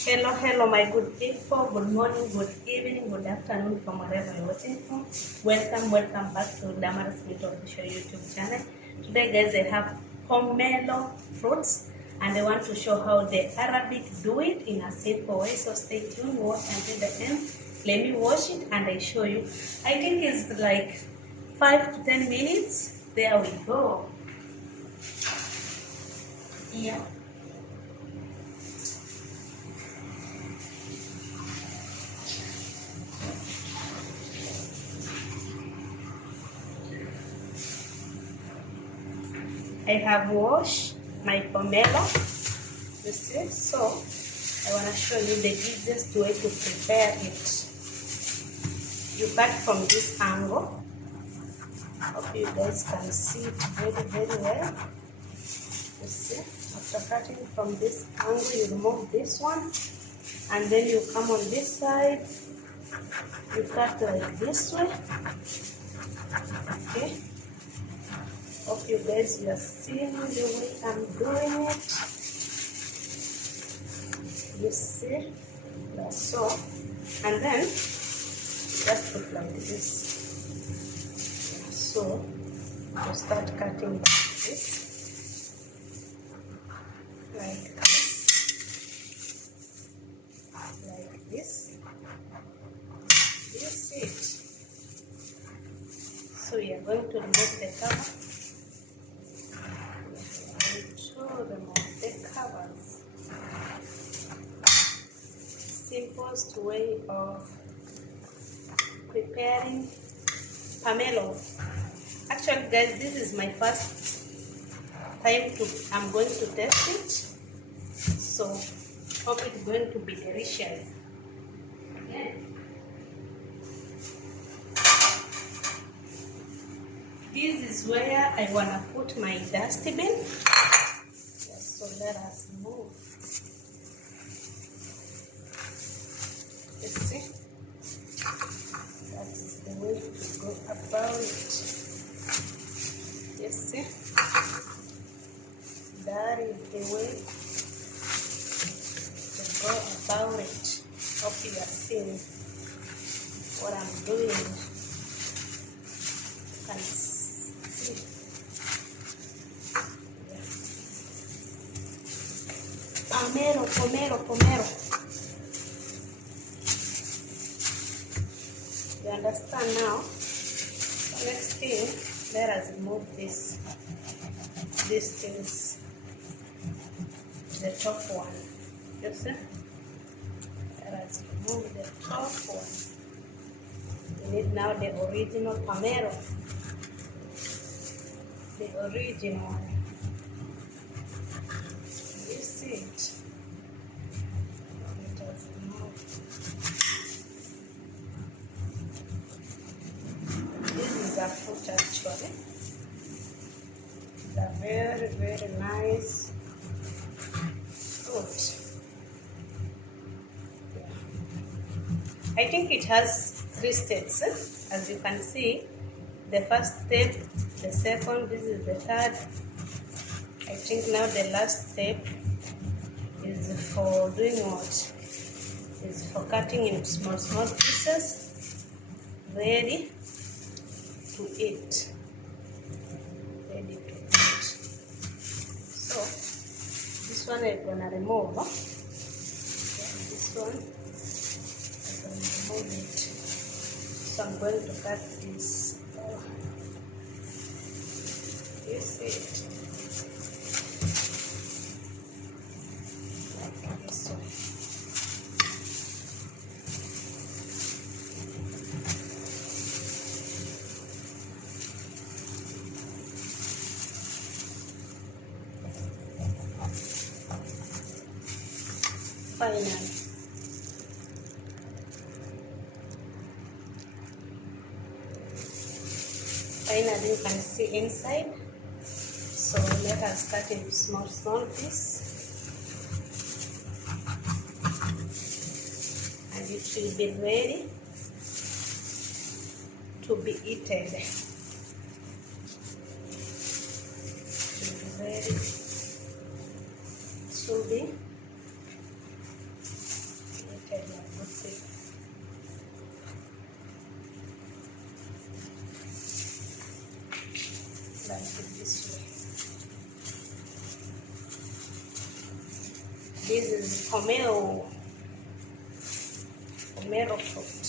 Hello, my good people. Good morning, good evening, good afternoon from wherever you're watching from. Welcome back to Damaris Meat Official YouTube channel. Today, guys, I have pomelo fruits, and I want to show how the Arabic do it in a simple way. So stay tuned, watch until the end. Let me wash it, and I show you. I think it's like 5 to 10 minutes. There we go. Yeah. I have washed my pomelo, you see, so I want to show you the easiest way to prepare it. You cut from this angle. Hope you guys can see it very well. You see, after cutting from this angle, you remove this one, and then you come on this side, you cut like this way, okay? Hope you guys are seeing the way I'm doing it. You see, that's so. And then just put like this. So you start cutting like this, like this. You see it. So we are going to remove the cover. Remove the covers. Simplest way of preparing pomelo. Actually, guys, this is my first time I'm going to test it, so hope it's going to be delicious. Okay. This is where I wanna put my dustbin. So let us move. You see, that is the way to go about it. You see, that is the way to go about it. Hope you are seeing what I'm doing. You can see. Pomelo. You understand now? So next thing, let us remove these things, the top one. You see? Let us remove the top one. We need now the original pomelo. The original one. You see it? A fruit actually. It's a very nice fruit. I think it has 3 steps. As you can see, the first step, the second, this is the third. I think now the last step is for doing what? Is for cutting into small pieces, ready to eat. So this one I'm gonna remove. This one I'm gonna remove it. So I'm going to cut this. You see it like this one. Finally, you can see inside. So let us cut in small piece, and it will be ready to be eaten. It will be ready to be is pomelo fruit.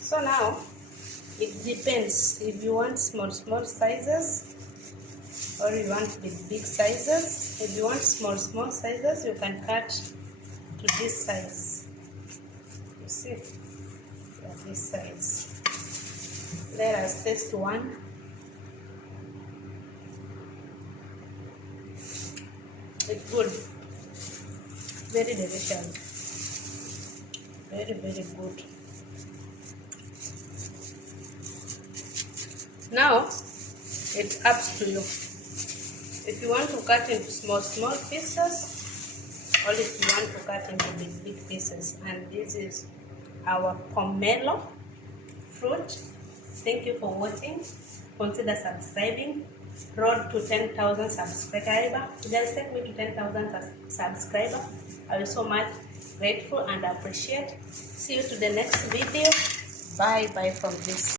So now it depends if you want small sizes or you want big sizes. If you want small sizes, you can cut to this size. You see, this size. Let us taste one. It's good, very delicious, very good. Now it's up to you. If you want to cut into small pieces, or if you want to cut into big pieces. And this is our pomelo fruit. Thank you for watching. Consider subscribing. Road to 10,000 subscribers. Just take me to 10,000 subscribers. I will so much grateful and appreciate. See you to the next video. Bye from this.